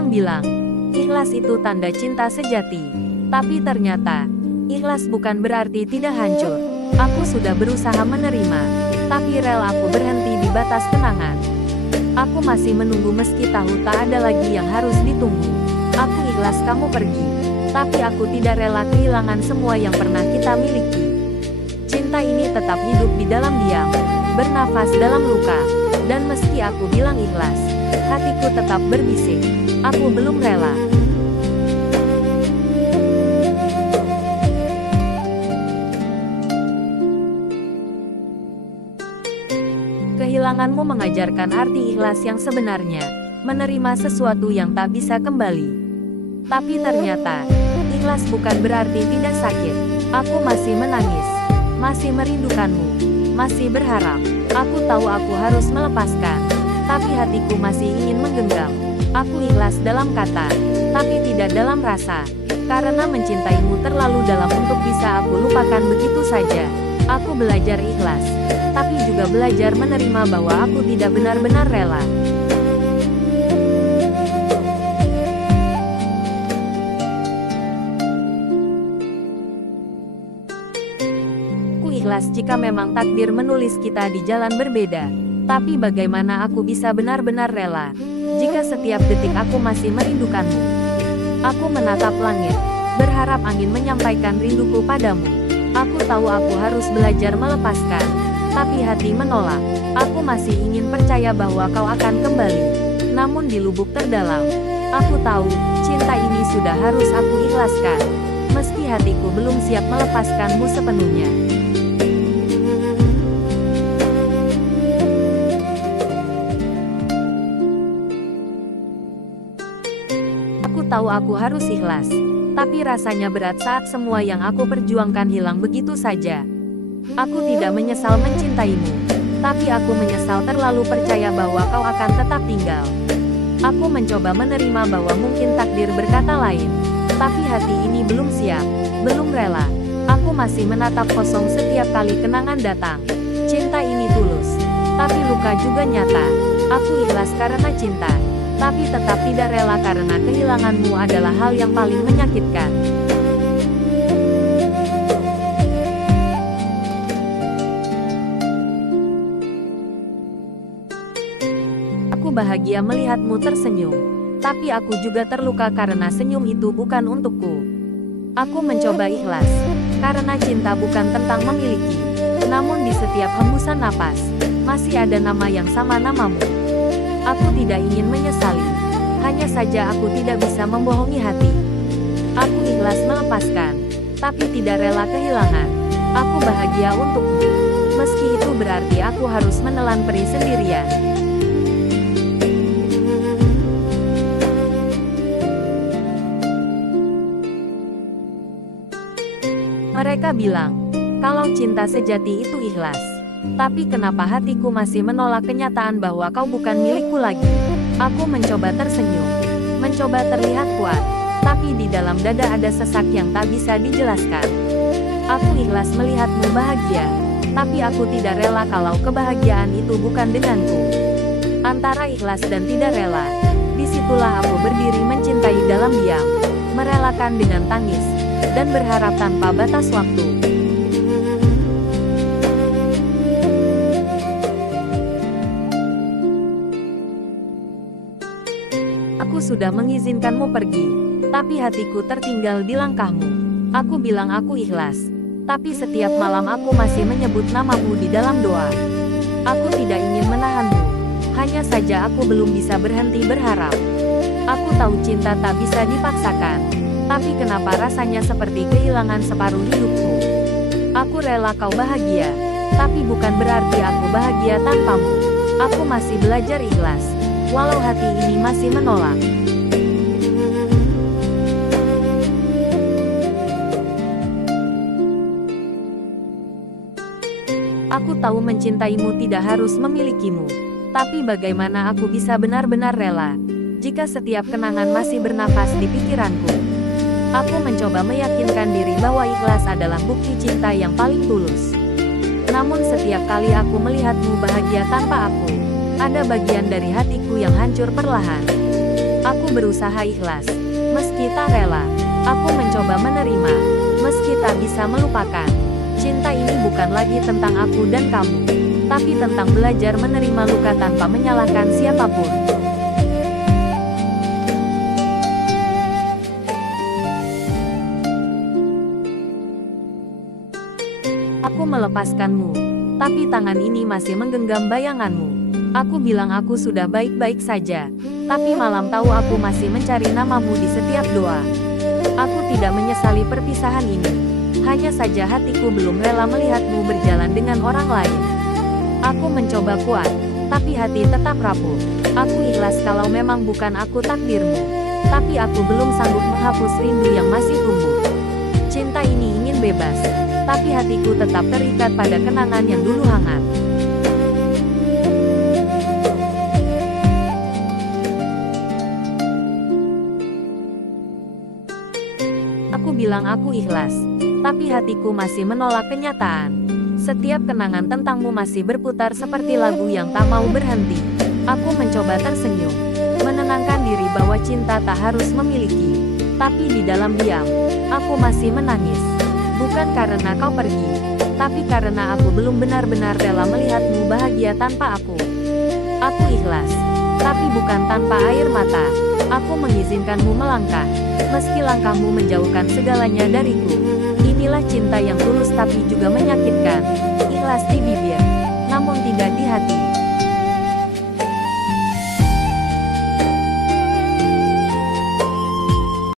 Orang bilang, ikhlas itu tanda cinta sejati. Tapi ternyata, ikhlas bukan berarti tidak hancur. Aku sudah berusaha menerima, tapi rel aku berhenti di batas kenangan. Aku masih menunggu meski tahu tak ada lagi yang harus ditunggu. Aku ikhlas kamu pergi, tapi aku tidak rela kehilangan semua yang pernah kita miliki. Cinta ini tetap hidup di dalam diam, bernafas dalam luka, dan meski aku bilang ikhlas, hatiku tetap berbisik, aku belum rela. Kehilanganmu mengajarkan arti ikhlas yang sebenarnya, menerima sesuatu yang tak bisa kembali. Tapi ternyata, ikhlas bukan berarti tidak sakit. Aku masih menangis, masih merindukanmu, masih berharap. Aku tahu aku harus melepaskan, tapi hatiku masih ingin menggenggam. Aku ikhlas dalam kata, tapi tidak dalam rasa. Karena mencintaimu terlalu dalam untuk bisa aku lupakan begitu saja. Aku belajar ikhlas, tapi juga belajar menerima bahwa aku tidak benar-benar rela. Ikhlas jika memang takdir menulis kita di jalan berbeda. Tapi bagaimana aku bisa benar-benar rela, jika setiap detik aku masih merindukanmu? Aku menatap langit, berharap angin menyampaikan rinduku padamu. Aku tahu aku harus belajar melepaskan, tapi hati menolak. Aku masih ingin percaya bahwa kau akan kembali. Namun di lubuk terdalam, aku tahu, cinta ini sudah harus aku ikhlaskan. Meski hatiku belum siap melepaskanmu sepenuhnya. Aku tahu aku harus ikhlas, tapi rasanya berat saat semua yang aku perjuangkan hilang begitu saja. Aku tidak menyesal mencintaimu, tapi aku menyesal terlalu percaya bahwa kau akan tetap tinggal. Aku mencoba menerima bahwa mungkin takdir berkata lain, tapi hati ini belum siap, belum rela. Aku masih menatap kosong setiap kali kenangan datang. Cinta ini tulus, tapi luka juga nyata. Aku ikhlas karena cinta, tapi tetap tidak rela karena kehilanganmu adalah hal yang paling menyakitkan. Aku bahagia melihatmu tersenyum, tapi aku juga terluka karena senyum itu bukan untukku. Aku mencoba ikhlas, karena cinta bukan tentang memiliki. Namun di setiap hembusan napas, masih ada nama yang sama namamu. Aku tidak ingin menyesali, hanya saja aku tidak bisa membohongi hati. Aku ikhlas melepaskan, tapi tidak rela kehilangan. Aku bahagia untukmu, meski itu berarti aku harus menelan perih sendirian. Mereka bilang, kalau cinta sejati itu ikhlas. Tapi kenapa hatiku masih menolak kenyataan bahwa kau bukan milikku lagi? Aku mencoba tersenyum, mencoba terlihat kuat, tapi di dalam dada ada sesak yang tak bisa dijelaskan. Aku ikhlas melihatmu bahagia, tapi aku tidak rela kalau kebahagiaan itu bukan denganku. Antara ikhlas dan tidak rela, disitulah aku berdiri mencintai dalam diam, merelakan dengan tangis, dan berharap tanpa batas waktu. Aku sudah mengizinkanmu pergi, tapi hatiku tertinggal di langkahmu. Aku bilang aku ikhlas, tapi setiap malam aku masih menyebut namamu di dalam doa. Aku tidak ingin menahanmu, hanya saja aku belum bisa berhenti berharap. Aku tahu cinta tak bisa dipaksakan, tapi kenapa rasanya seperti kehilangan separuh hidupku? Aku rela kau bahagia, tapi bukan berarti aku bahagia tanpamu. Aku masih belajar ikhlas, walau hati ini masih menolak. Aku tahu mencintaimu tidak harus memilikimu, tapi bagaimana aku bisa benar-benar rela, jika setiap kenangan masih bernafas di pikiranku? Aku mencoba meyakinkan diri bahwa ikhlas adalah bukti cinta yang paling tulus. Namun setiap kali aku melihatmu bahagia tanpa aku, ada bagian dari hatiku yang hancur perlahan. Aku berusaha ikhlas. Meski tak rela, aku mencoba menerima. Meski tak bisa melupakan. Cinta ini bukan lagi tentang aku dan kamu, tapi tentang belajar menerima luka tanpa menyalahkan siapapun. Aku melepaskanmu, tapi tangan ini masih menggenggam bayanganmu. Aku bilang aku sudah baik-baik saja, tapi malam tahu aku masih mencari namamu di setiap doa. Aku tidak menyesali perpisahan ini. Hanya saja hatiku belum rela melihatmu berjalan dengan orang lain. Aku mencoba kuat, tapi hati tetap rapuh. Aku ikhlas kalau memang bukan aku takdirmu. Tapi aku belum sanggup menghapus rindu yang masih tumbuh. Cinta ini ingin bebas, tapi hatiku tetap terikat pada kenangan yang dulu hangat. Aku bilang aku ikhlas, tapi hatiku masih menolak kenyataan. Setiap kenangan tentangmu masih berputar seperti lagu yang tak mau berhenti. Aku mencoba tersenyum, menenangkan diri bahwa cinta tak harus memiliki. Tapi di dalam diam, aku masih menangis. Bukan karena kau pergi, tapi karena aku belum benar-benar rela melihatmu bahagia tanpa aku. Aku ikhlas, tapi bukan tanpa air mata. Aku mengizinkanmu melangkah, meski langkahmu menjauhkan segalanya dariku. Inilah cinta yang tulus tapi juga menyakitkan. Ikhlas di bibir, namun tidak di hati.